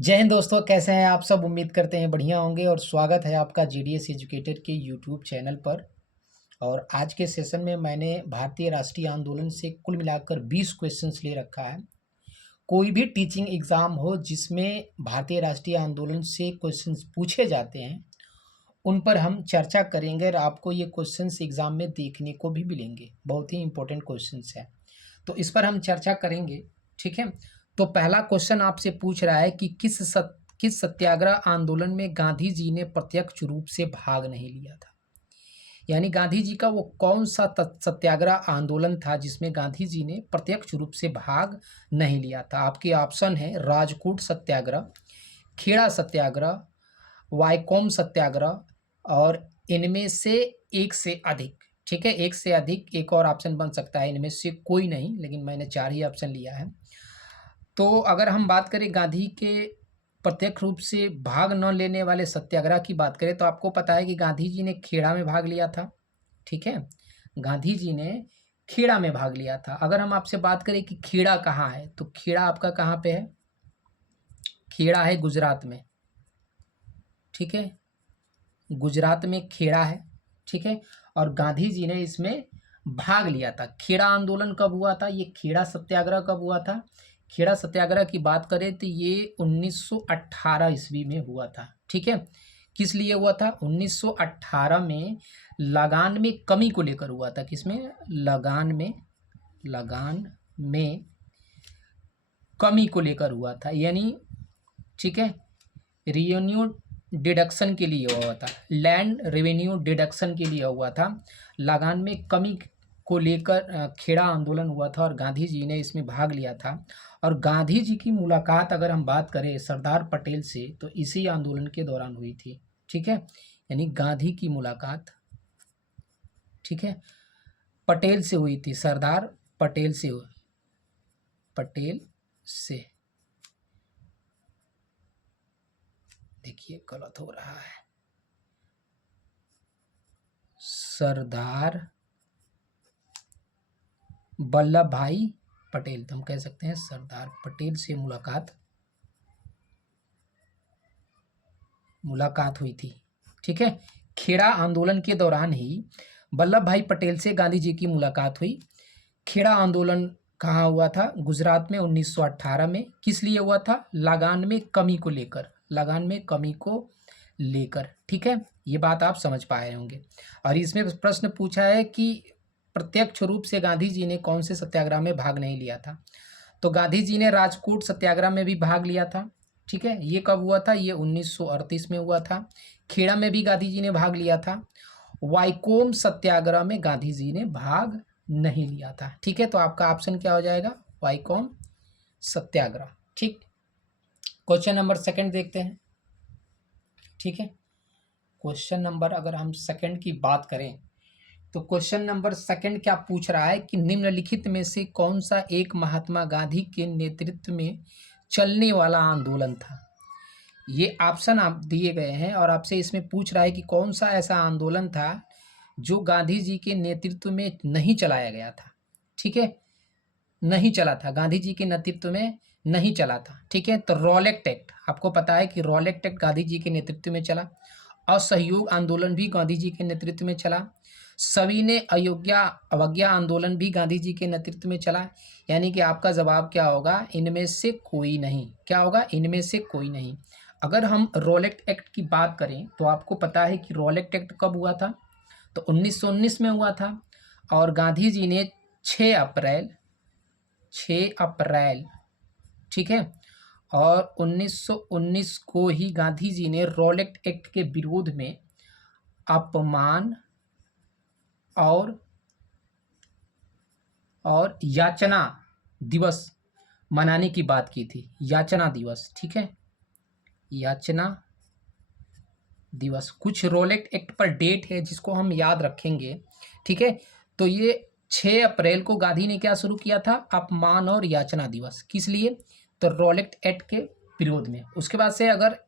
जय हिंद दोस्तों, कैसे हैं आप सब। उम्मीद करते हैं बढ़िया होंगे और स्वागत है आपका जीडीएस एजुकेटर के यूट्यूब चैनल पर। और आज के सेशन में मैंने भारतीय राष्ट्रीय आंदोलन से कुल मिलाकर 20 क्वेश्चंस ले रखा है। कोई भी टीचिंग एग्ज़ाम हो जिसमें भारतीय राष्ट्रीय आंदोलन से क्वेश्चंस पूछे जाते हैं, उन पर हम चर्चा करेंगे और आपको ये क्वेश्चंस एग्ज़ाम में देखने को भी मिलेंगे। बहुत ही इंपॉर्टेंट क्वेश्चंस हैं, तो इस पर हम चर्चा करेंगे। ठीक है, तो पहला क्वेश्चन आपसे पूछ रहा है कि किस सत्याग्रह आंदोलन में गांधी जी ने प्रत्यक्ष रूप से भाग नहीं लिया था। यानी गांधी जी का वो कौन सा सत्याग्रह आंदोलन था जिसमें गांधी जी ने प्रत्यक्ष रूप से भाग नहीं लिया था। आपके ऑप्शन है राजकूट सत्याग्रह, खेड़ा सत्याग्रह, वाइकोम सत्याग्रह और इनमें से एक से अधिक। ठीक है, एक से अधिक एक और ऑप्शन बन सकता है, इनमें से कोई नहीं, लेकिन मैंने 4 ही ऑप्शन लिया है। तो अगर हम बात करें गांधी के प्रत्यक्ष रूप से भाग न लेने वाले सत्याग्रह की बात करें, तो आपको पता है कि गांधी जी ने खेड़ा में भाग लिया था। ठीक है, गांधी जी ने खेड़ा में भाग लिया था। अगर हम आपसे बात करें कि खेड़ा कहाँ है, तो खेड़ा आपका कहाँ पे है? खेड़ा है गुजरात में। ठीक है, गुजरात में खेड़ा है। ठीक है, और गांधी जी ने इसमें भाग लिया था। खेड़ा आंदोलन कब हुआ था, ये खेड़ा सत्याग्रह कब हुआ था? खेड़ा सत्याग्रह की बात करें तो ये 1918 ईस्वी में हुआ था। ठीक है, किस लिए हुआ था? 1918 में लगान में कमी को लेकर हुआ था। किसमें? लगान में कमी को लेकर हुआ था। यानी ठीक है, रेवेन्यू डिडक्शन के लिए हुआ था, लैंड रेवेन्यू डिडक्शन के लिए हुआ था। लगान में कमी को लेकर खेड़ा आंदोलन हुआ था और गांधी जी ने इसमें भाग लिया था। और गांधी जी की मुलाकात अगर हम बात करें सरदार पटेल से, तो इसी आंदोलन के दौरान हुई थी। ठीक है, यानी गांधी की मुलाकात, ठीक है, पटेल से हुई थी, सरदार पटेल से हुई, पटेल से। देखिए गलत हो रहा है, सरदार वल्लभ भाई पटेल, तो हम कह सकते हैं सरदार पटेल से मुलाकात हुई थी। ठीक है, खेड़ा आंदोलन के दौरान ही वल्लभ भाई पटेल से गांधी जी की मुलाकात हुई। खेड़ा आंदोलन कहाँ हुआ था? गुजरात में 1918 में। किस लिए हुआ था? लगान में कमी को लेकर, लगान में कमी को लेकर। ठीक है, ये बात आप समझ पाए होंगे। और इसमें प्रश्न पूछा है कि प्रत्यक्ष रूप से गांधी जी ने कौन से सत्याग्रह में भाग नहीं लिया था। तो गांधी जी ने राजकूट सत्याग्रह में भी भाग लिया था। ठीक है, ये कब हुआ था? ये 1938 में हुआ था। खेड़ा में भी गांधी जी ने भाग लिया था। वाइकोम सत्याग्रह में गांधी जी ने भाग नहीं लिया था। ठीक है, तो आपका ऑप्शन क्या हो जाएगा? वाइकोम सत्याग्रह। ठीक, क्वेश्चन नंबर सेकंड देखते हैं। ठीक है, क्वेश्चन नंबर अगर हम सेकंड की बात करें, तो क्वेश्चन नंबर सेकंड क्या पूछ रहा है कि निम्नलिखित में से कौन सा एक महात्मा गांधी के नेतृत्व में चलने वाला आंदोलन था। ये ऑप्शन आप दिए गए हैं और आपसे इसमें पूछ रहा है कि कौन सा ऐसा आंदोलन था जो गांधी जी के नेतृत्व में नहीं चलाया गया था। ठीक है, नहीं चला था, गांधी जी के नेतृत्व में नहीं चला था। ठीक है, तो रॉलेट एक्ट, आपको पता है कि रॉलेट एक्ट गांधी जी के नेतृत्व में चला। असहयोग आंदोलन भी गांधी जी के नेतृत्व में चला। सविनय अवज्ञा आंदोलन भी गांधी जी के नेतृत्व में चला। यानी कि आपका जवाब क्या होगा? इनमें से कोई नहीं। क्या होगा? इनमें से कोई नहीं। अगर हम रॉलेट एक्ट की बात करें तो आपको पता है कि रॉलेट एक्ट कब हुआ था? तो 1919 में हुआ था। और गांधी जी ने 6 अप्रैल, ठीक है, और 1919 को ही गांधी जी ने रॉलेट एक्ट के विरोध में अपमान और याचना दिवस मनाने की बात की थी। याचना दिवस, ठीक है, याचना दिवस। कुछ रॉलेट एक्ट पर डेट है जिसको हम याद रखेंगे। ठीक है, तो ये 6 अप्रैल को गांधी ने क्या शुरू किया था? अपमान और याचना दिवस। किस लिए? तो रॉलेट एक्ट के विरोध में। उसके बाद से अगर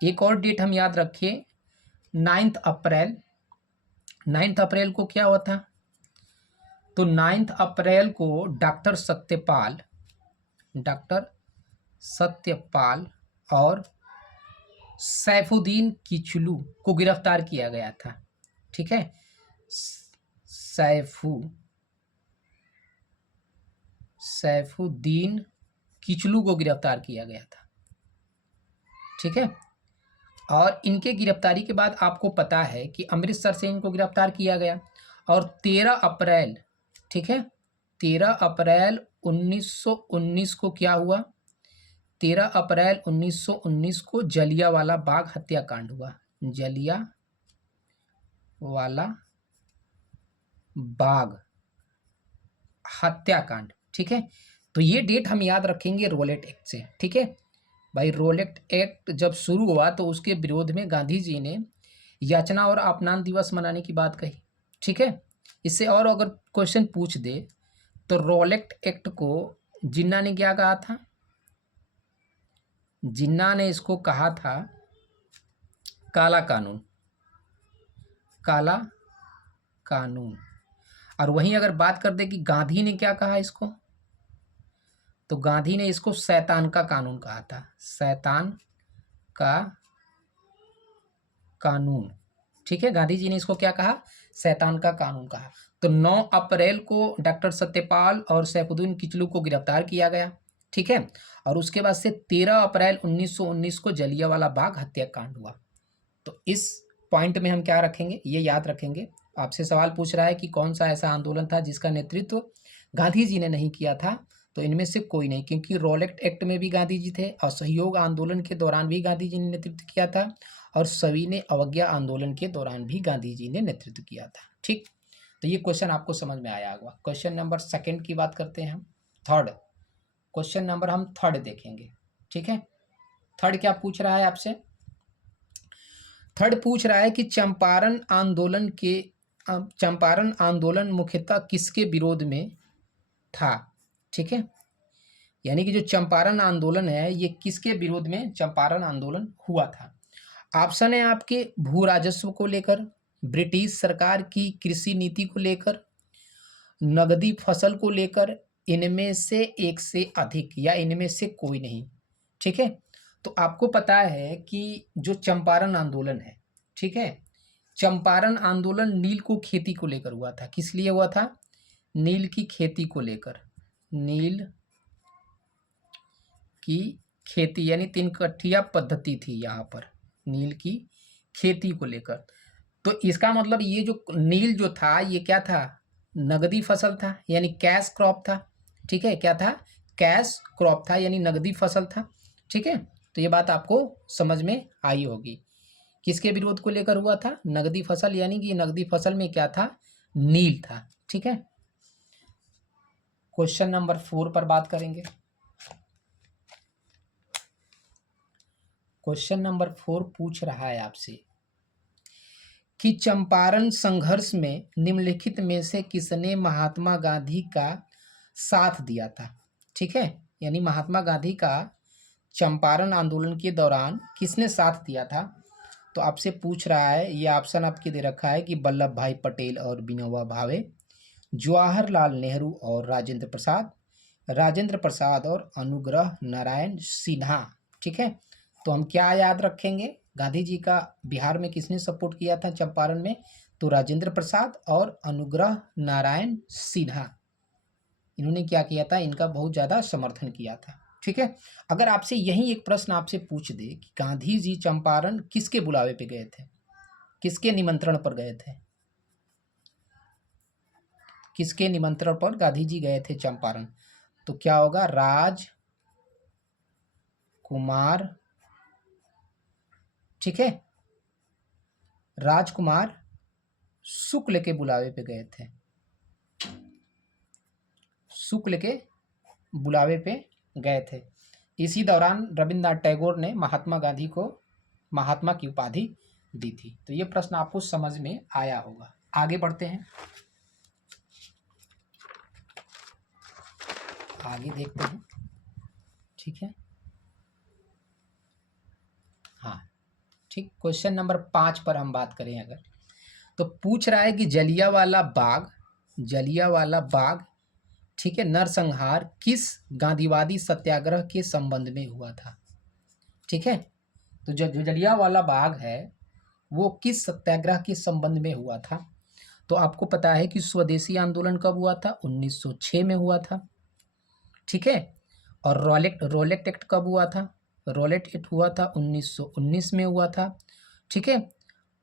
एक और डेट हम याद रखें, 9 अप्रैल। 9 अप्रैल को क्या हुआ था? तो 9 अप्रैल को डॉक्टर सत्यपाल और सैफुद्दीन किचलू को गिरफ्तार किया गया था। ठीक है, सैफुद्दीन किचलू को गिरफ्तार किया गया था। ठीक है, और इनके गिरफ्तारी के बाद आपको पता है कि अमृतसर से इनको गिरफ्तार किया गया और 13 अप्रैल, ठीक है, 13 अप्रैल 1919 को क्या हुआ, 13 अप्रैल 1919 को जलियांवाला बाग हत्याकांड हुआ। जलियांवाला बाग हत्याकांड। ठीक है, तो ये डेट हम याद रखेंगे रोलेट एक्ट से। ठीक है भाई, रोलेट एक्ट जब शुरू हुआ तो उसके विरोध में गांधी जी ने याचना और अपमान दिवस मनाने की बात कही। ठीक है, इससे और अगर क्वेश्चन पूछ दे तो रोलेट एक्ट को जिन्ना ने क्या कहा था, जिन्ना ने इसको कहा था काला कानून, काला कानून। और वहीं अगर बात कर दे कि गांधी ने क्या कहा इसको, तो गांधी ने इसको शैतान का कानून कहा था, शैतान का कानून। ठीक है, गांधी जी ने इसको क्या कहा, शैतान का कानून कहा। तो 9 अप्रैल को डॉक्टर सत्यपाल और सैफुद्दीन किचलू को गिरफ्तार किया गया। ठीक है, और उसके बाद से 13 अप्रैल 1919 को जलियांवाला बाग हत्याकांड हुआ। तो इस पॉइंट में हम क्या रखेंगे, ये याद रखेंगे। आपसे सवाल पूछ रहा है कि कौन सा ऐसा आंदोलन था जिसका नेतृत्व गांधी जी ने नहीं किया था, तो इनमें से कोई नहीं, क्योंकि रोलेट एक्ट में भी गांधी जी थे, असहयोग आंदोलन के दौरान भी गांधी जी ने नेतृत्व किया था, और सविनय अवज्ञा आंदोलन के दौरान भी गांधी जी ने नेतृत्व किया था। ठीक, तो ये क्वेश्चन आपको समझ में आया होगा। क्वेश्चन नंबर सेकंड की बात करते हैं हम, थर्ड क्वेश्चन नंबर हम थर्ड देखेंगे। ठीक है, थर्ड क्या पूछ रहा है आपसे, थर्ड पूछ रहा है कि चंपारण आंदोलन मुख्यतः किसके विरोध में था। ठीक है, यानी कि जो चंपारण आंदोलन है ये किसके विरोध में चंपारण आंदोलन हुआ था। ऑप्शन है आपके भू राजस्व को लेकर, ब्रिटिश सरकार की कृषि नीति को लेकर, नगदी फसल को लेकर, इनमें से एक से अधिक या इनमें से कोई नहीं। ठीक है, तो आपको पता है कि जो चंपारण आंदोलन है, ठीक है, चंपारण आंदोलन नील को खेती को लेकर हुआ था। किस लिए हुआ था, नील की खेती को लेकर, नील की खेती यानी 3 कठिया पद्धति थी यहाँ पर, नील की खेती को लेकर। तो इसका मतलब ये जो नील जो था ये क्या था, नगदी फसल था, यानी कैश क्रॉप था। ठीक है, क्या था, कैश क्रॉप था, यानी नगदी फसल था। ठीक है, तो ये बात आपको समझ में आई होगी। किसके विरोध को लेकर हुआ था, नगदी फसल, यानी कि नगदी फसल में क्या था, नील था। ठीक है, क्वेश्चन नंबर 4 पर बात करेंगे। क्वेश्चन नंबर 4 पूछ रहा है आपसे कि चंपारण संघर्ष में निम्नलिखित में से किसने महात्मा गांधी का साथ दिया था। ठीक है, यानी महात्मा गांधी का चंपारण आंदोलन के दौरान किसने साथ दिया था। तो आपसे पूछ रहा है, ये ऑप्शन आपके दे रखा है कि वल्लभ भाई पटेल और विनोबा भावे, जवाहरलाल नेहरू और राजेंद्र प्रसाद और अनुग्रह नारायण सिन्हा। ठीक है, तो हम क्या याद रखेंगे, गांधी जी का बिहार में किसने सपोर्ट किया था चंपारण में, तो राजेंद्र प्रसाद और अनुग्रह नारायण सिन्हा, इन्होंने क्या किया था, इनका बहुत ज़्यादा समर्थन किया था। ठीक है, अगर आपसे यही एक प्रश्न आपसे पूछ दे कि गांधी जी चंपारण किसके बुलावे पे गए थे, किसके निमंत्रण पर गए थे, किसके निमंत्रण पर गांधी जी गए थे चंपारण, तो क्या होगा, राजकुमार, ठीक है, राजकुमार शुक्ल के बुलावे पे गए थे, शुक्ल के बुलावे पे गए थे। इसी दौरान रविंद्रनाथ टैगोर ने महात्मा गांधी को महात्मा की उपाधि दी थी। तो ये प्रश्न आपको समझ में आया होगा। आगे बढ़ते हैं, आगे देखते हैं। ठीक है, हाँ ठीक, क्वेश्चन नंबर 5 पर हम बात करें अगर, तो पूछ रहा है कि जलियांवाला बाग, ठीक है, नरसंहार किस गांधीवादी सत्याग्रह के संबंध में हुआ था। ठीक है। तो जो जलियांवाला बाग है वो किस सत्याग्रह के संबंध में हुआ था? तो आपको पता है कि स्वदेशी आंदोलन कब हुआ था? 1906 में हुआ था, ठीक है। और रोलेट एक्ट कब हुआ था? रोलेट एक्ट हुआ था 1919 में हुआ था, ठीक है।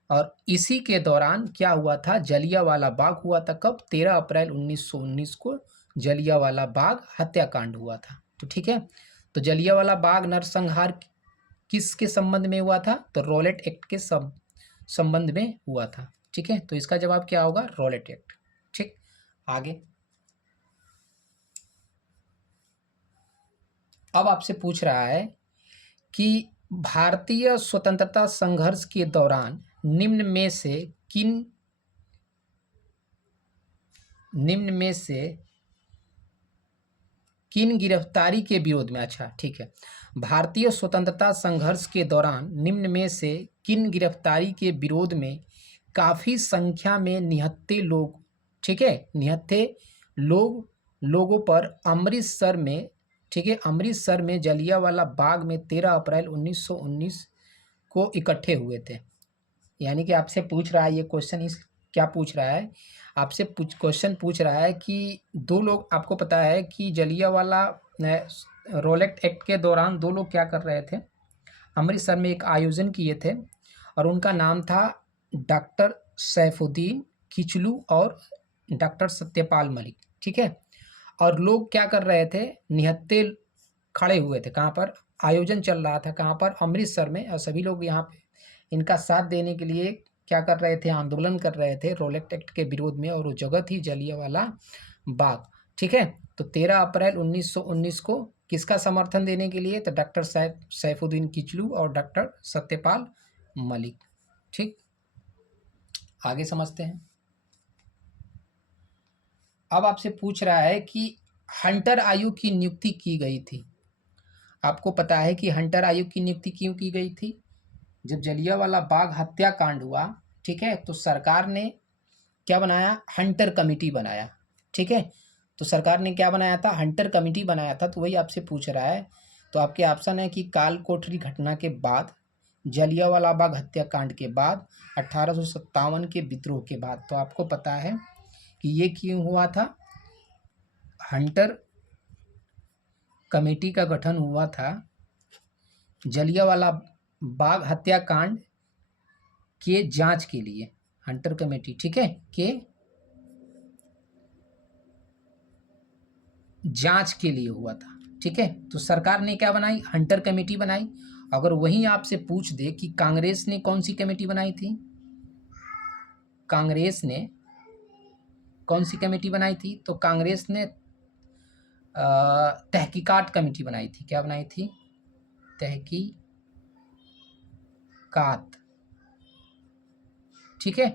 और इसी के दौरान क्या हुआ था? जलियांवाला बाग हुआ था। कब? 13 अप्रैल 1919 को जलियांवाला बाग हत्याकांड हुआ था। तो ठीक है, तो जलियांवाला बाग नरसंहार किसके संबंध में हुआ था? तो रोलेट एक्ट के संबंध में हुआ था, ठीक है। तो इसका जवाब क्या होगा? रोलेट एक्ट, ठीक। आगे अब आपसे पूछ रहा है कि भारतीय स्वतंत्रता संघर्ष के दौरान निम्न में से किन गिरफ्तारी के विरोध में, अच्छा ठीक है, भारतीय स्वतंत्रता संघर्ष के दौरान निम्न में से किन गिरफ्तारी के विरोध में काफी संख्या में निहत्थे लोग, ठीक है, निहत्थे लोगों पर अमृतसर में, ठीक है, अमृतसर में जलियांवाला बाग में 13 अप्रैल 1919 को इकट्ठे हुए थे। यानी कि आपसे पूछ रहा है ये क्वेश्चन, इस क्या पूछ रहा है? आपसे क्वेश्चन पूछ रहा है कि दो लोग, आपको पता है कि जलियांवाला रोलेट एक्ट के दौरान दो लोग क्या कर रहे थे? अमृतसर में एक आयोजन किए थे और उनका नाम था डॉक्टर सैफुद्दीन किचलू और डॉक्टर सत्यपाल मलिक, ठीक है। और लोग क्या कर रहे थे? निहत्थे खड़े हुए थे। कहाँ पर आयोजन चल रहा था? कहाँ पर? अमृतसर में। और सभी लोग यहाँ पे इनका साथ देने के लिए क्या कर रहे थे? आंदोलन कर रहे थे रोलेट एक्ट के विरोध में, और वो जगह थी जलियांवाला बाग, ठीक है। तो 13 अप्रैल 1919 को किसका समर्थन देने के लिए? तो डॉक्टर सैफुद्दीन किचलू और डॉक्टर सत्यपाल मलिक, ठीक। आगे समझते हैं। अब आपसे पूछ रहा है कि हंटर आयोग की नियुक्ति की गई थी। आपको पता है कि हंटर आयोग की नियुक्ति क्यों की गई थी? जब जलियांवाला बाग हत्याकांड हुआ, ठीक है, तो सरकार ने क्या बनाया? हंटर कमेटी बनाया, ठीक है। तो सरकार ने क्या बनाया था? हंटर कमेटी बनाया था। तो वही आपसे पूछ रहा है। तो आपके ऑप्शन है कि काल कोठरी घटना के बाद, जलियांवाला बाग हत्याकांड के बाद, 1857 के विद्रोह के बाद। तो आपको पता है कि ये क्यों हुआ था? हंटर कमेटी का गठन हुआ था जलियांवाला बाग हत्याकांड के जांच के लिए। हंटर कमेटी, ठीक है, के जांच के लिए हुआ था, ठीक है। तो सरकार ने क्या बनाई? हंटर कमेटी बनाई। अगर वहीं आपसे पूछ दे कि कांग्रेस ने कौन सी कमेटी बनाई थी, कांग्रेस ने कौन सी कमेटी बनाई थी, तो कांग्रेस ने तहकीकात कमेटी बनाई थी। क्या बनाई थी? तहकीकात, ठीक है,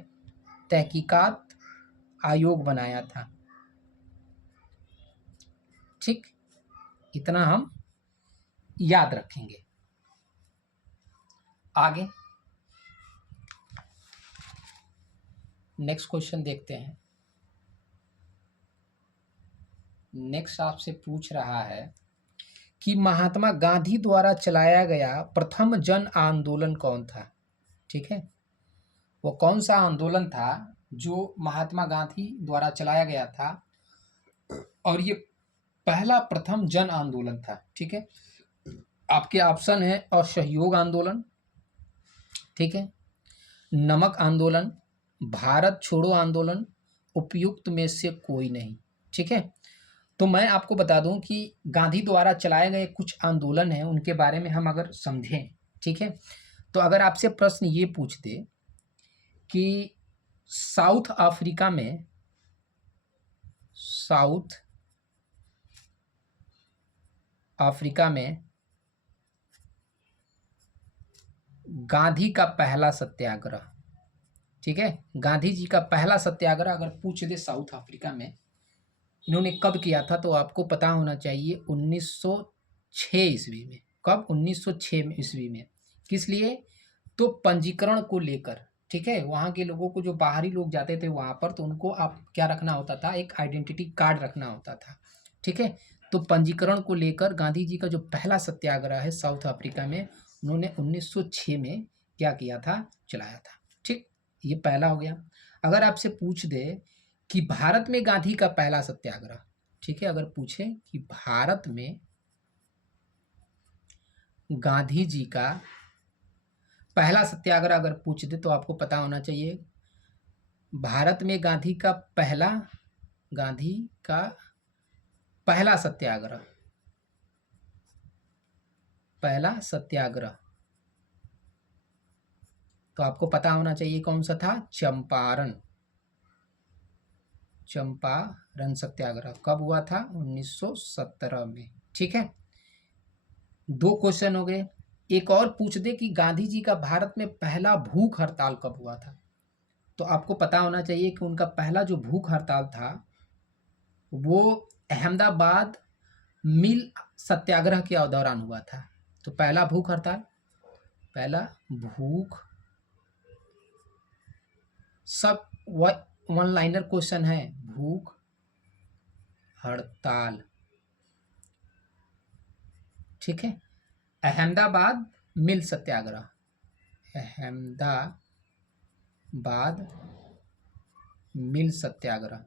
तहकीकात आयोग बनाया था, ठीक। इतना हम याद रखेंगे। आगे नेक्स्ट क्वेश्चन देखते हैं। नेक्स्ट आपसे पूछ रहा है कि महात्मा गांधी द्वारा चलाया गया प्रथम जन आंदोलन कौन था, ठीक है। वो कौन सा आंदोलन था जो महात्मा गांधी द्वारा चलाया गया था, और ये पहला प्रथम जन आंदोलन था, ठीक है। आपके ऑप्शन है असहयोग आंदोलन, ठीक है, नमक आंदोलन, भारत छोड़ो आंदोलन, उपयुक्त में से कोई नहीं, ठीक है। तो मैं आपको बता दूं कि गांधी द्वारा चलाए गए कुछ आंदोलन हैं, उनके बारे में हम अगर समझें, ठीक है। तो अगर आपसे प्रश्न ये पूछ दे कि साउथ अफ्रीका में गांधी का पहला सत्याग्रह, ठीक है, गांधी जी का पहला सत्याग्रह अगर पूछ दे साउथ अफ्रीका में इन्होंने कब किया था, तो आपको पता होना चाहिए 1906 ईस्वी में। कब? 1906 ईस्वी में। किस लिए? तो पंजीकरण को लेकर, ठीक है। वहाँ के लोगों को, जो बाहरी लोग जाते थे वहाँ पर, तो उनको आप क्या रखना होता था? एक आइडेंटिटी कार्ड रखना होता था, ठीक है। तो पंजीकरण को लेकर गांधी जी का जो पहला सत्याग्रह है साउथ अफ्रीका में, उन्होंने 1906 में क्या किया था, चलाया था। ठीक, ये पहला हो गया। अगर आपसे पूछ दे कि भारत में गांधी का पहला सत्याग्रह, ठीक है, अगर पूछे कि भारत में गांधी जी का पहला सत्याग्रह अगर पूछ दे तो आपको पता होना चाहिए भारत में गांधी का पहला सत्याग्रह, पहला सत्याग्रह तो आपको पता होना चाहिए कौन सा था, चंपारण सत्याग्रह कब हुआ था, 1917 में। ठीक है, 2 क्वेश्चन हो गए। एक और पूछ दे कि गांधी जी का भारत में पहला भूख हड़ताल कब हुआ था, तो आपको पता होना चाहिए कि उनका पहला जो भूख हड़ताल था वो अहमदाबाद मिल सत्याग्रह के दौरान हुआ था। तो पहला भूख हड़ताल, पहला भूख, सब वन लाइनर क्वेश्चन है, भूख हड़ताल। ठीक है, अहमदाबाद मिल सत्याग्रह, अहमदाबाद मिल सत्याग्रह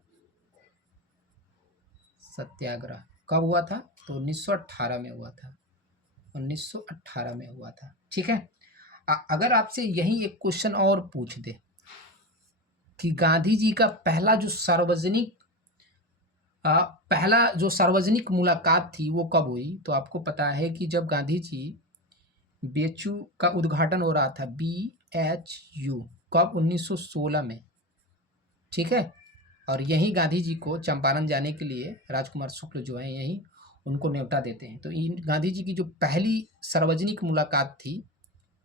कब हुआ था, तो 1918 में हुआ था, 1918 में हुआ था। ठीक है, अगर आपसे यही एक क्वेश्चन और पूछ दे कि गांधी जी का पहला जो सार्वजनिक मुलाकात थी वो कब हुई, तो आपको पता है कि जब गांधी जी बीएचयू का उद्घाटन हो रहा था, बीएचयू, कब, 1916 में। ठीक है, और यही गांधी जी को चंपारण जाने के लिए राजकुमार शुक्ल जो है यही उनको न्योता देते हैं। तो इन गांधी जी की जो पहली सार्वजनिक मुलाकात थी,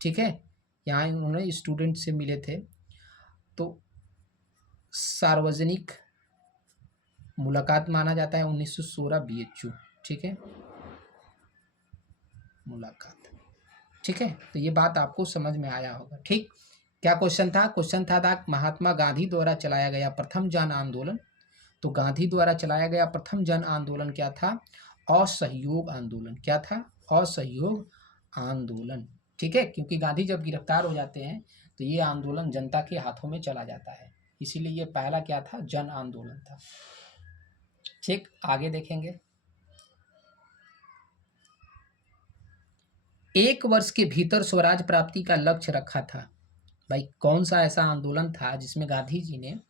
ठीक है, यहाँ उन्होंने स्टूडेंट से मिले थे, तो सार्वजनिक मुलाकात माना जाता है 1916 बीएचयू। ठीक है, मुलाकात। ठीक है, तो ये बात आपको समझ में आया होगा। ठीक, क्या क्वेश्चन था, क्वेश्चन था महात्मा गांधी द्वारा चलाया गया प्रथम जन आंदोलन। तो गांधी द्वारा चलाया गया प्रथम जन आंदोलन क्या था, असहयोग आंदोलन। क्या था, असहयोग आंदोलन। ठीक है, क्योंकि गांधी जब गिरफ्तार हो जाते हैं तो ये आंदोलन जनता के हाथों में चला जाता है, इसीलिए ये पहला क्या था, जन आंदोलन था। ठीक, आगे देखेंगे। 1 वर्ष के भीतर स्वराज प्राप्ति का लक्ष्य रखा था। भाई कौन सा ऐसा आंदोलन था जिसमें गांधी जी ने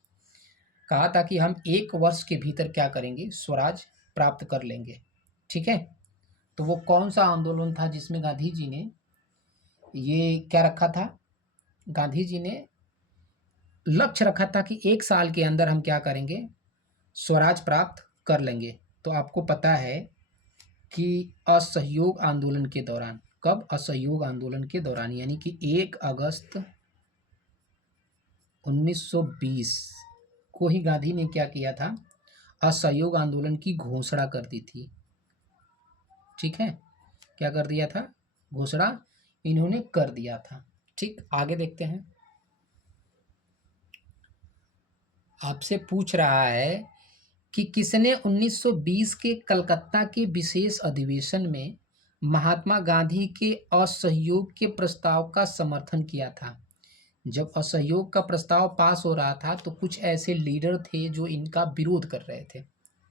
कहा था कि हम 1 वर्ष के भीतर क्या करेंगे, स्वराज प्राप्त कर लेंगे। ठीक है, तो वो कौन सा आंदोलन था जिसमें गांधी जी ने ये क्या रखा था, गांधी जी ने लक्ष्य रखा था कि 1 साल के अंदर हम क्या करेंगे, स्वराज प्राप्त कर लेंगे। तो आपको पता है कि असहयोग आंदोलन के दौरान, कब, असहयोग आंदोलन के दौरान, यानी कि 1 अगस्त 1920 को ही गांधी ने क्या किया था, असहयोग आंदोलन की घोषणा कर दी थी। ठीक है, क्या कर दिया था, घोषणा इन्होंने कर दिया था। ठीक, आगे देखते हैं। आपसे पूछ रहा है कि किसने 1920 के कलकत्ता के विशेष अधिवेशन में महात्मा गांधी के असहयोग के प्रस्ताव का समर्थन किया था। जब असहयोग का प्रस्ताव पास हो रहा था तो कुछ ऐसे लीडर थे जो इनका विरोध कर रहे थे।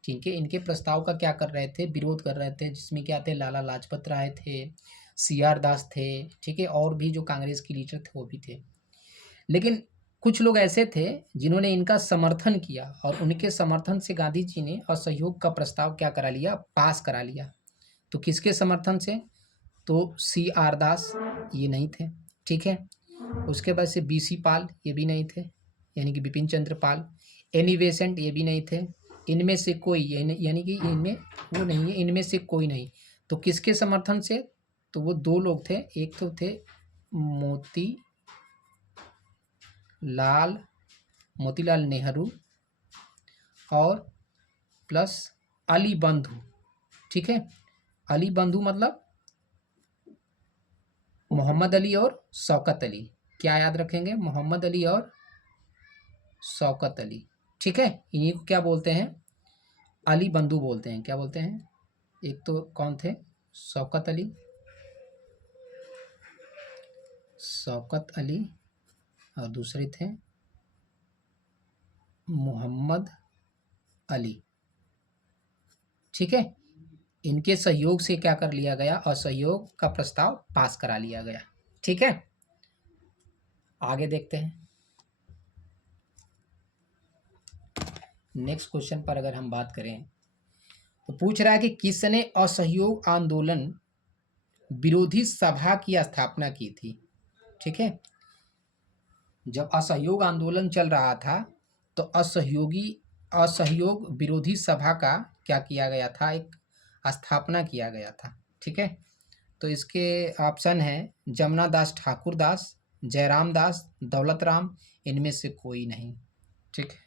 ठीक है, इनके प्रस्ताव का क्या कर रहे थे, विरोध कर रहे थे, जिसमें क्या थे, लाला लाजपत राय थे, सीआर दास थे, ठीक है, और भी जो कांग्रेस के लीडर थे वो भी थे। लेकिन कुछ लोग ऐसे थे जिन्होंने इनका समर्थन किया और उनके समर्थन से गांधी जी ने असहयोग का प्रस्ताव क्या करा लिया, पास करा लिया। तो किसके समर्थन से, तो सीआर दास ये नहीं थे। ठीक है, उसके बाद से बीसी पाल ये भी नहीं थे, यानी कि बिपिन चंद्र पाल, एनी बेसेंट ये भी नहीं थे, इनमें से कोई, यानी कि इनमें वो नहीं है, इनमें से कोई नहीं। तो किसके समर्थन से, तो वो 2 लोग थे, एक तो थे मोतीलाल नेहरू और प्लस अली बंधु। ठीक है, अली बंधु मतलब मोहम्मद अली और शौकत अली। क्या याद रखेंगे, मोहम्मद अली और शौकत अली। ठीक है, इन्हीं को क्या बोलते हैं, अली बंधु बोलते हैं। क्या बोलते हैं, एक तो कौन थे, शौकत अली शौकत अली और दूसरे थे मोहम्मद अली। ठीक है, इनके सहयोग से क्या कर लिया गया, असहयोग का प्रस्ताव पास करा लिया गया। ठीक है, आगे देखते हैं। नेक्स्ट क्वेश्चन पर अगर हम बात करें तो पूछ रहा है कि किसने असहयोग आंदोलन विरोधी सभा की स्थापना की थी। ठीक है, जब असहयोग आंदोलन चल रहा था तो असहयोग विरोधी सभा का क्या किया गया था, एक स्थापना किया गया था। ठीक है, तो इसके ऑप्शन है जमुना दास ठाकुर दास, जयराम दास, दौलत राम, इनमें से कोई नहीं। ठीक है,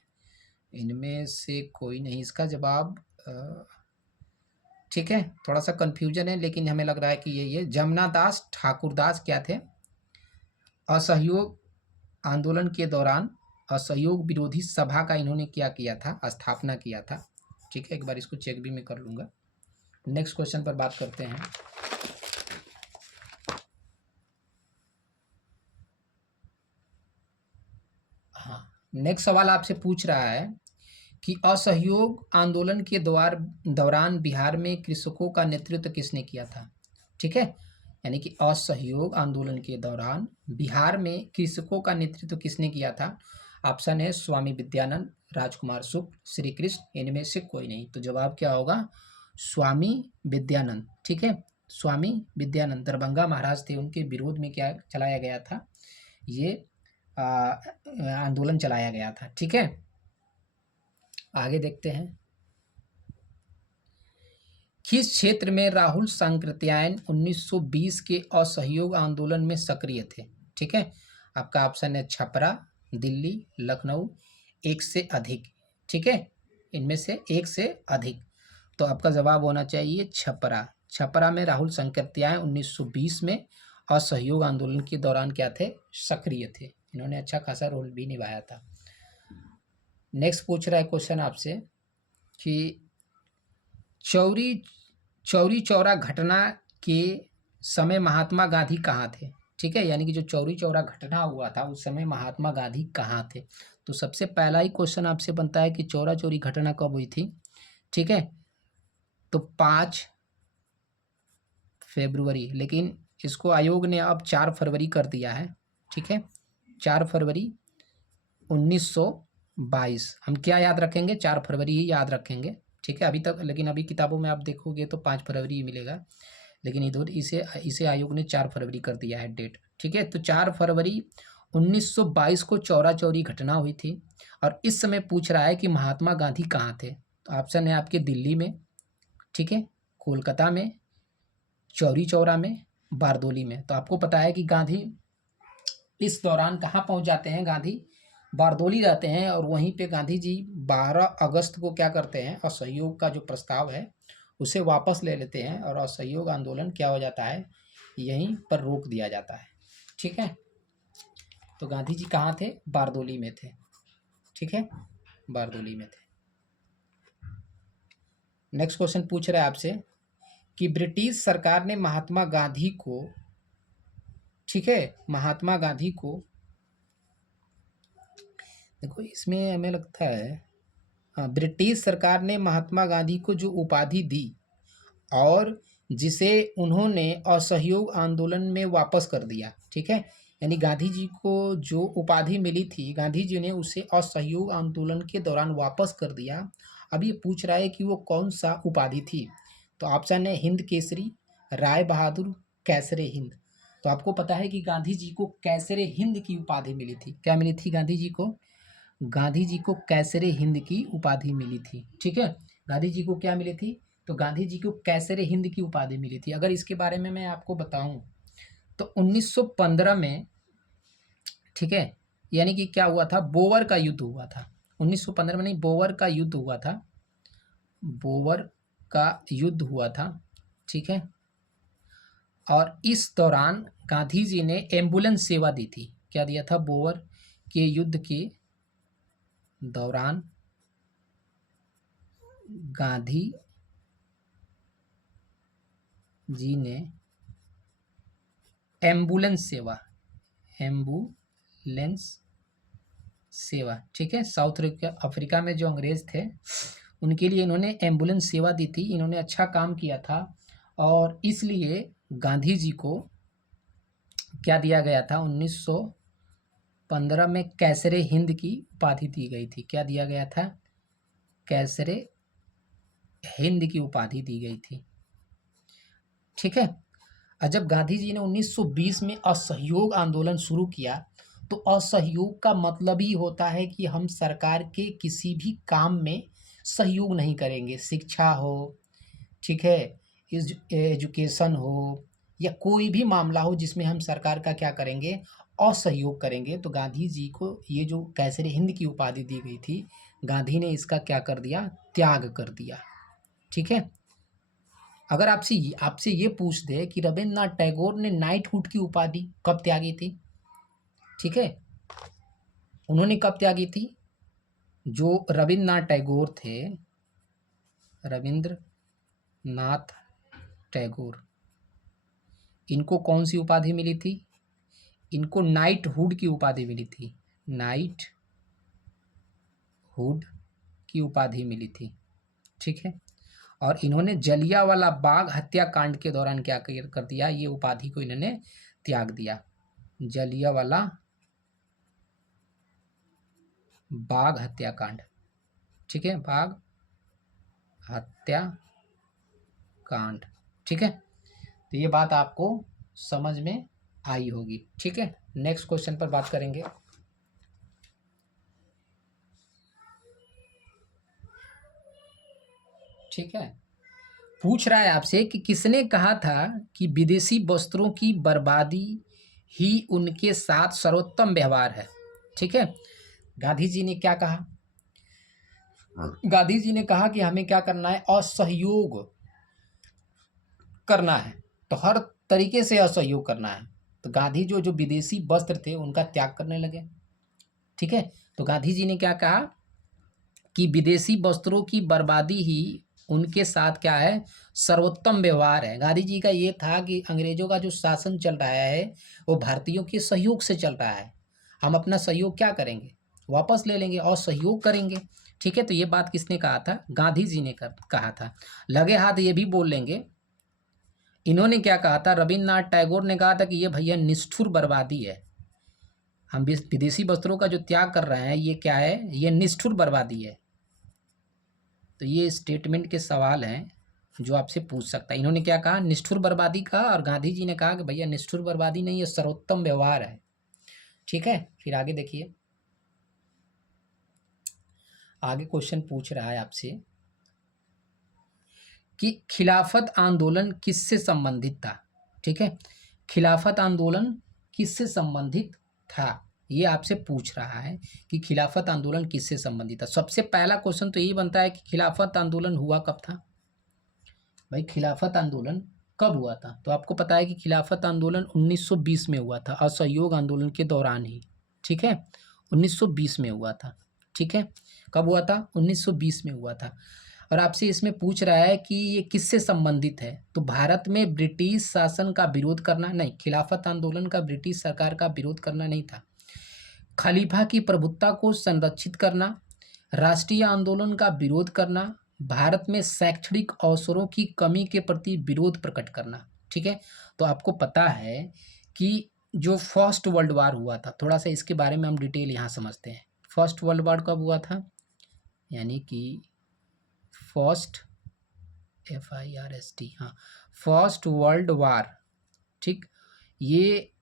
इनमें से कोई नहीं इसका जवाब। ठीक है, थोड़ा सा कन्फ्यूजन है लेकिन हमें लग रहा है कि ये जमुना दास ठाकुर दास क्या थे, असहयोग आंदोलन के दौरान असहयोग विरोधी सभा का इन्होंने क्या किया था, स्थापना किया था। ठीक है, एक बार इसको चेक भी मैं कर लूँगा। नेक्स्ट क्वेश्चन पर बात करते हैं। हाँ, नेक्स्ट सवाल आपसे पूछ रहा है कि असहयोग आंदोलन के दौरान बिहार में कृषकों का नेतृत्व किसने किया था। ठीक है, यानी कि असहयोग आंदोलन के दौरान बिहार में कृषकों का नेतृत्व किसने किया था। ऑप्शन है स्वामी विद्यानंद, राजकुमार शुक्ल, श्री कृष्ण, इनमें से कोई नहीं। तो जवाब क्या होगा, स्वामी विद्यानंद। ठीक है, स्वामी विद्यानंद दरभंगा महाराज थे, उनके विरोध में क्या चलाया गया था, ये आंदोलन चलाया गया था। ठीक है, आगे देखते हैं। किस क्षेत्र में राहुल सांकृत्यायन 1920 के असहयोग आंदोलन में सक्रिय थे। ठीक है, आपका ऑप्शन है छपरा, दिल्ली, लखनऊ, एक से अधिक। ठीक है, इनमें से एक से अधिक, तो आपका जवाब होना चाहिए छपरा। छपरा में राहुल सांकृत्यायन 1920 में असहयोग आंदोलन के दौरान क्या थे, सक्रिय थे। इन्होंने अच्छा खासा रोल भी निभाया था। नेक्स्ट पूछ रहा है क्वेश्चन आपसे कि चौरी चौरा घटना के समय महात्मा गांधी कहाँ थे। ठीक है, यानी कि जो चौरी चौरा घटना हुआ था उस समय महात्मा गांधी कहाँ थे। तो सबसे पहला ही क्वेश्चन आपसे बनता है कि चौरा चौरी घटना कब हुई थी। ठीक है, तो 5 फरवरी, लेकिन इसको आयोग ने अब 4 फरवरी कर दिया है। ठीक है, 4 फरवरी 1922। हम क्या याद रखेंगे, 4 फरवरी ही याद रखेंगे। ठीक है, अभी तक, लेकिन अभी किताबों में आप देखोगे तो 5 फरवरी ही मिलेगा, लेकिन इधर इसे आयोग ने 4 फरवरी कर दिया है डेट। ठीक है, तो 4 फरवरी 1922 को चौरा चौरी घटना हुई थी। और इस समय पूछ रहा है कि महात्मा गांधी कहाँ थे। तो ऑप्शन है आपके दिल्ली में, ठीक है, कोलकाता में, चौरी चौरा में, बारदोली में। तो आपको पता है कि गांधी इस दौरान कहाँ पहुँच जाते हैं, गांधी बारदोली रहते हैं। और वहीं पे गांधी जी 12 अगस्त को क्या करते हैं, असहयोग का जो प्रस्ताव है उसे वापस ले लेते हैं और असहयोग आंदोलन क्या हो जाता है, यहीं पर रोक दिया जाता है। ठीक है, तो गांधी जी कहाँ थे, बारदोली में थे। ठीक है, बारदोली में थे। नेक्स्ट क्वेश्चन पूछ रहा है आपसे कि ब्रिटिश सरकार ने महात्मा गांधी को, ठीक है, महात्मा गांधी को, देखो इसमें हमें लगता है, हाँ, ब्रिटिश सरकार ने महात्मा गांधी को जो उपाधि दी और जिसे उन्होंने असहयोग आंदोलन में वापस कर दिया। ठीक है, यानी गांधी जी को जो उपाधि मिली थी, गांधी जी ने उसे असहयोग आंदोलन के दौरान वापस कर दिया। अब ये पूछ रहा है कि वो कौन सा उपाधि थी। तो ऑप्शन है हिंद केसरी, राय बहादुर, कैसरे हिंद। तो आपको पता है कि गांधी जी को कैसरे हिंद की उपाधि मिली थी। क्या मिली थी गांधी जी को, गांधी जी को कैसरे हिंद की उपाधि मिली थी। ठीक है, गांधी जी को क्या मिली थी, तो गांधी जी को कैसरे हिंद की उपाधि मिली थी। अगर इसके बारे में मैं आपको बताऊं तो 1915 में, ठीक है, यानी कि क्या हुआ था, बोवर का युद्ध हुआ था। 1915 में नहीं, बोवर का युद्ध हुआ था, बोवर का युद्ध हुआ था। ठीक है, और इस दौरान गांधी जी ने एम्बुलेंस सेवा दी थी। क्या दिया था, बोवर के युद्ध के दौरान गांधी जी ने एम्बुलेंस सेवा, एम्बुलेंस सेवा, ठीक है। साउथ अफ्रीका में जो अंग्रेज थे उनके लिए इन्होंने एम्बुलेंस सेवा दी थी। इन्होंने अच्छा काम किया था और इसलिए गांधी जी को क्या दिया गया था, 1915 में कैसरे हिंद की उपाधि दी गई थी। क्या दिया गया था? कैसरे हिंद की उपाधि दी गई थी, ठीक है। और जब गांधी जी ने 1920 में असहयोग आंदोलन शुरू किया तो असहयोग का मतलब ही होता है कि हम सरकार के किसी भी काम में सहयोग नहीं करेंगे, शिक्षा हो, ठीक है, एजुकेशन हो या कोई भी मामला हो जिसमें हम सरकार का क्या करेंगे, असहयोग करेंगे। तो गांधी जी को ये जो कैसरे हिंद की उपाधि दी गई थी, गांधी ने इसका क्या कर दिया, त्याग कर दिया, ठीक है। अगर आपसे आपसे ये पूछ दे कि रविन्द्रनाथ टैगोर ने नाइटहुड की उपाधि कब त्यागी थी, ठीक है, उन्होंने कब त्यागी थी? जो रविन्द्रनाथ टैगोर थे, रविंद्रनाथ टैगोर, इनको कौन सी उपाधि मिली थी? इनको नाइटहुड की उपाधि मिली थी, नाइटहुड की उपाधि मिली थी, ठीक है। और इन्होंने जलियांवाला बाग हत्याकांड के दौरान क्या कर दिया, ये उपाधि को इन्होंने त्याग दिया। जलियांवाला बाग हत्याकांड, ठीक है, बाग हत्याकांड, ठीक है। तो ये बात आपको समझ में आई होगी, ठीक है। नेक्स्ट क्वेश्चन पर बात करेंगे। ठीक है, पूछ रहा है आपसे कि किसने कहा था कि विदेशी वस्त्रों की बर्बादी ही उनके साथ सर्वोत्तम व्यवहार है, ठीक है। गांधी जी ने क्या कहा? गांधी जी ने कहा कि हमें क्या करना है, असहयोग करना है, तो हर तरीके से असहयोग करना है। तो गांधी जो जो विदेशी वस्त्र थे उनका त्याग करने लगे, ठीक है। तो गांधी जी ने क्या कहा कि विदेशी वस्त्रों की बर्बादी ही उनके साथ क्या है, सर्वोत्तम व्यवहार है। गांधी जी का ये था कि अंग्रेजों का जो शासन चल रहा है वो भारतीयों के सहयोग से चल रहा है, हम अपना सहयोग क्या करेंगे, वापस ले लेंगे और सहयोग करेंगे, ठीक है। तो ये बात किसने कहा था? गांधी जी ने कहा था। लगे हाथ ये भी बोल लेंगे, इन्होंने क्या कहा था, रविन्द्रनाथ टैगोर ने कहा था कि ये भैया निष्ठुर बर्बादी है, हम विदेशी वस्त्रों का जो त्याग कर रहे हैं ये क्या है, ये निष्ठुर बर्बादी है। तो ये स्टेटमेंट के सवाल हैं जो आपसे पूछ सकता है। इन्होंने क्या कहा, निष्ठुर बर्बादी कहा, और गांधी जी ने कहा कि भैया निष्ठुर बर्बादी नहीं, ये सर्वोत्तम व्यवहार है, ठीक है। फिर आगे देखिए, आगे क्वेश्चन पूछ रहा है आपसे कि खिलाफत आंदोलन किससे संबंधित था, ठीक है। खिलाफत आंदोलन किससे संबंधित था, ये आपसे पूछ रहा है कि खिलाफत आंदोलन किससे संबंधित था। सबसे पहला क्वेश्चन तो यही बनता है कि खिलाफत आंदोलन हुआ कब था। भाई खिलाफत आंदोलन कब हुआ था? तो आपको पता है कि खिलाफत आंदोलन 1920 में हुआ था, असहयोग आंदोलन के दौरान ही, ठीक है, 1920 में हुआ था, ठीक है। कब हुआ था? 1920 में हुआ था। और आपसे इसमें पूछ रहा है कि ये किससे संबंधित है, तो भारत में ब्रिटिश शासन का विरोध करना नहीं, खिलाफत आंदोलन का ब्रिटिश सरकार का विरोध करना नहीं था, खलीफा की प्रभुत्ता को संरक्षित करना, राष्ट्रीय आंदोलन का विरोध करना, भारत में शैक्षणिक अवसरों की कमी के प्रति विरोध प्रकट करना, ठीक है। तो आपको पता है कि जो फर्स्ट वर्ल्ड वार हुआ था, थोड़ा सा इसके बारे में हम डिटेल यहाँ समझते हैं। फर्स्ट वर्ल्ड वार कब हुआ था, यानी कि फर्स्ट FIRST, हाँ, फर्स्ट वर्ल्ड वार, ठीक, ये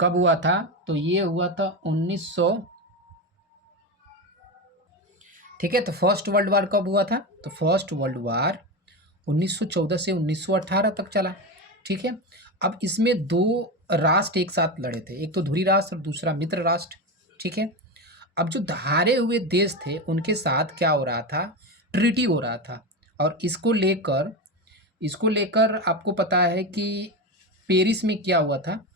कब हुआ था? तो ये हुआ था 1900, ठीक है। तो फर्स्ट वर्ल्ड वार कब हुआ था? तो फर्स्ट वर्ल्ड वार 1914 से 1918 तक चला, ठीक है। अब इसमें दो राष्ट्र एक साथ लड़े थे, एक तो धुरी राष्ट्र और दूसरा मित्र राष्ट्र, ठीक है। अब जो हारे हुए देश थे उनके साथ क्या हो रहा था, ट्रीटी हो रहा था, और इसको लेकर आपको पता है कि पेरिस में क्या हुआ था,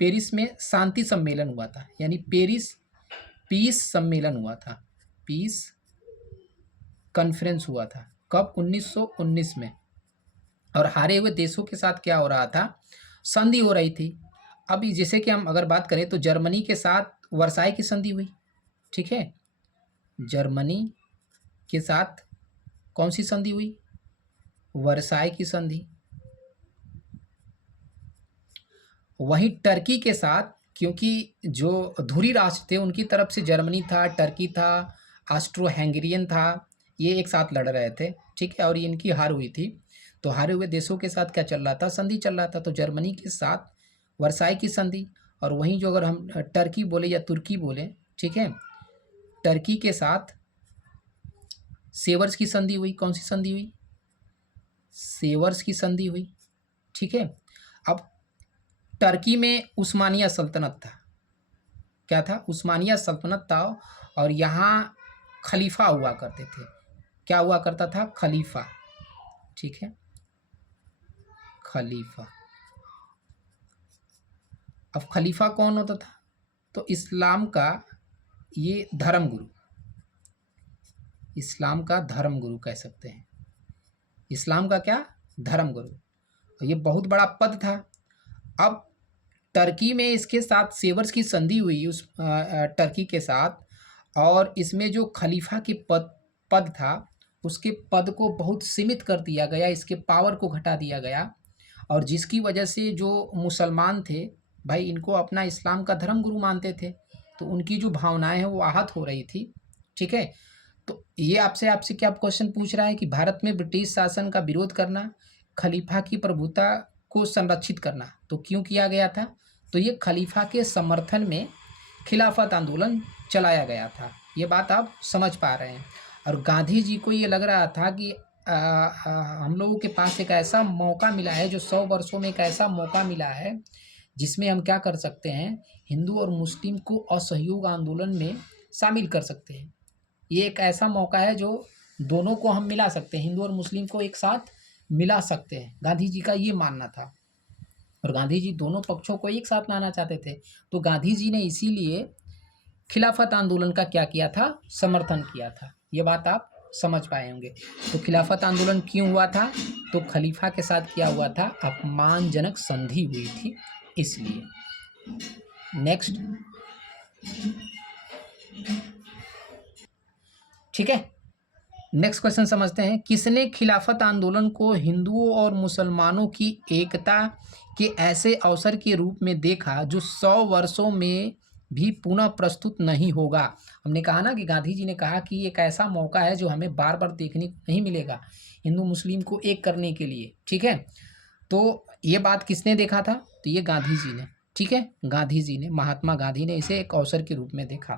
पेरिस में शांति सम्मेलन हुआ था, यानी पेरिस पीस सम्मेलन हुआ था, पीस कॉन्फ्रेंस हुआ था, कब? 1919 में। और हारे हुए देशों के साथ क्या हो रहा था, संधि हो रही थी। अभी जैसे कि हम अगर बात करें तो जर्मनी के साथ वर्साई की संधि हुई, ठीक है। जर्मनी के साथ कौन सी संधि हुई? वर्साई की संधि। वहीं टर्की के साथ, क्योंकि जो धुरी राष्ट्र थे उनकी तरफ से जर्मनी था, टर्की था, ऑस्ट्रो हैंगेरियन था, ये एक साथ लड़ रहे थे, ठीक है। और ये इनकी हार हुई थी, तो हारे हुए देशों के साथ क्या चल रहा था? संधि चल रहा था। तो जर्मनी के साथ वर्साई की संधि। और वहीं जो अगर हम टर्की बोले या तुर्की बोले, ठीक है, टर्की के साथ सेवर्स की संधि हुई। कौन सी संधि हुई? सेवर्स की संधि हुई, ठीक है। अब टर्की में उस्मानिया सल्तनत था। क्या था? उस्मानिया सल्तनत था। और यहाँ खलीफा हुआ करते थे। क्या हुआ करता था? खलीफा, ठीक है, खलीफा। अब खलीफा कौन होता था? तो इस्लाम का ये धर्मगुरु, इस्लाम का धर्मगुरु कह सकते हैं। इस्लाम का क्या? धर्मगुरु। ये बहुत बड़ा पद था। अब टर्की में इसके साथ सेवर्स की संधि हुई उस टर्की के साथ, और इसमें जो खलीफा के पद था उसके पद को बहुत सीमित कर दिया गया, इसके पावर को घटा दिया गया। और जिसकी वजह से जो मुसलमान थे भाई, इनको अपना इस्लाम का धर्म गुरु मानते थे, तो उनकी जो भावनाएं हैं वो आहत हो रही थी, ठीक है। तो ये आपसे आपसे क्या क्वेश्चन पूछ रहा है कि भारत में ब्रिटिश शासन का विरोध करना, खलीफा की प्रभुता को संरक्षित करना, तो क्यों किया गया था? तो ये खलीफा के समर्थन में खिलाफत आंदोलन चलाया गया था। ये बात आप समझ पा रहे हैं। और गांधी जी को ये लग रहा था कि हम लोगों के पास एक ऐसा मौका मिला है, जो 100 वर्षों में एक ऐसा मौका मिला है जिसमें हम क्या कर सकते हैं, हिंदू और मुस्लिम को असहयोग आंदोलन में शामिल कर सकते हैं। ये एक ऐसा मौका है जो दोनों को हम मिला सकते हैं, हिंदू और मुस्लिम को एक साथ मिला सकते हैं। गांधी जी का ये मानना था। और गांधी जी दोनों पक्षों को एक साथ लाना चाहते थे। तो गांधी जी ने इसीलिए खिलाफत आंदोलन का क्या किया था? समर्थन किया था। ये बात आप समझ पाए होंगे। तो खिलाफत आंदोलन क्यों हुआ था? तो खलीफा के साथ क्या हुआ था? अपमानजनक संधि हुई थी, इसलिए। नेक्स्ट, ठीक है, नेक्स्ट क्वेश्चन समझते हैं। किसने खिलाफत आंदोलन को हिंदुओं और मुसलमानों की एकता के ऐसे अवसर के रूप में देखा जो 100 वर्षों में भी पुनः प्रस्तुत नहीं होगा? हमने कहा ना कि गांधी जी ने कहा कि एक ऐसा मौका है जो हमें बार बार देखने को नहीं मिलेगा, हिंदू मुस्लिम को एक करने के लिए, ठीक है। तो ये बात किसने देखा था? तो ये गांधी जी ने, ठीक है, गांधी जी ने, महात्मा गांधी ने इसे एक अवसर के रूप में देखा।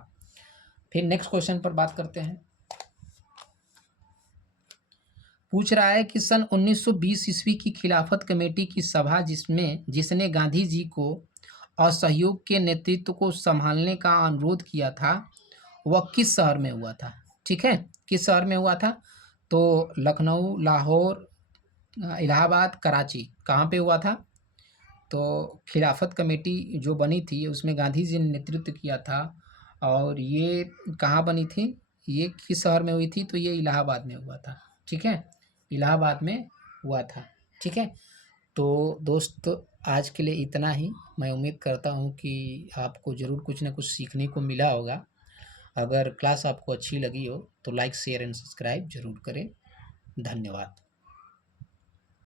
फिर नेक्स्ट क्वेश्चन पर बात करते हैं। पूछ रहा है कि सन 1920 ईस्वी की खिलाफत कमेटी की सभा जिसने गांधी जी को असहयोग के नेतृत्व को संभालने का अनुरोध किया था, वह किस शहर में हुआ था? ठीक है, किस शहर में हुआ था? तो लखनऊ, लाहौर, इलाहाबाद, कराची, कहाँ पे हुआ था? तो खिलाफत कमेटी जो बनी थी उसमें गांधी जी ने नेतृत्व किया था। और ये कहाँ बनी थी? ये किस शहर में हुई थी? तो ये इलाहाबाद में हुआ था, ठीक है, इलाहाबाद में हुआ था, ठीक है। तो दोस्त, आज के लिए इतना ही। मैं उम्मीद करता हूँ कि आपको ज़रूर कुछ ना कुछ सीखने को मिला होगा। अगर क्लास आपको अच्छी लगी हो तो लाइक, शेयर एंड सब्सक्राइब ज़रूर करें। धन्यवाद।